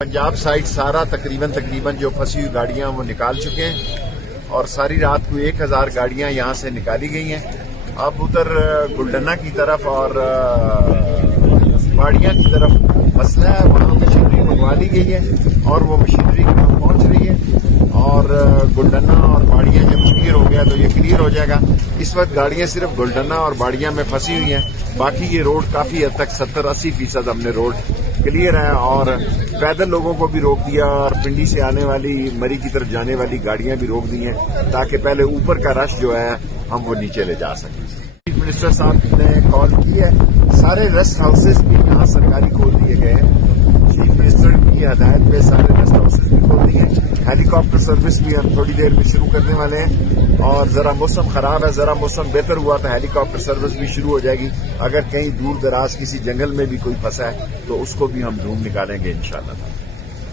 Punjab side سارا تقریباً جو پھنسی ہوئی گاڑیاں وہ نکال چکے ہیں اور ساری رات کو 1000 گاڑیاں یہاں سے نکالی گئی ہیں. اب ادھر گلڈنہ کی طرف اور باڑیاں کی طرف مسئلہ ہے, وہاں مشینری منگوا لی گئی ہے اور وہ مشینری پہنچ رہی ہے اور گلڈنہ اور باڑیاں جب کلیئر ہو گیا تو یہ کلیئر ہو جائے گا. اس وقت گاڑیاں صرف گلڈنہ اور باڑیاں میں پھنسی ہوئی ہیں, باقی یہ روڈ کافی حد تک 70-80% ہم نے روڈ کلیئر ہے اور پیدل لوگوں کو بھی روک دیا اور پنڈی سے آنے والی مری کی طرف جانے والی گاڑیاں بھی روک دی ہیں تاکہ پہلے اوپر کا رش جو ہے ہم وہ نیچے لے جا سکیں. چیف منسٹر صاحب نے کال کی ہے, سارے ریسٹ ہاؤسز بھی یہاں سرکاری کھول دیے گئے ہیں. چیف منسٹر کی ہدایت پہ سارے ریسٹ ہاؤسز بھی کھول دیے ہیں. ہیلی کاپٹر سروس بھی ہم تھوڑی دیر میں شروع کرنے والے ہیں اور ذرا موسم خراب ہے, ذرا موسم بہتر ہوا تو ہیلی کاپٹر سروس بھی شروع ہو جائے گی. اگر کہیں دور دراز کسی جنگل میں بھی کوئی پھنسا ہے تو اس کو بھی ہم ڈھونڈ نکالیں گے انشاءاللہ.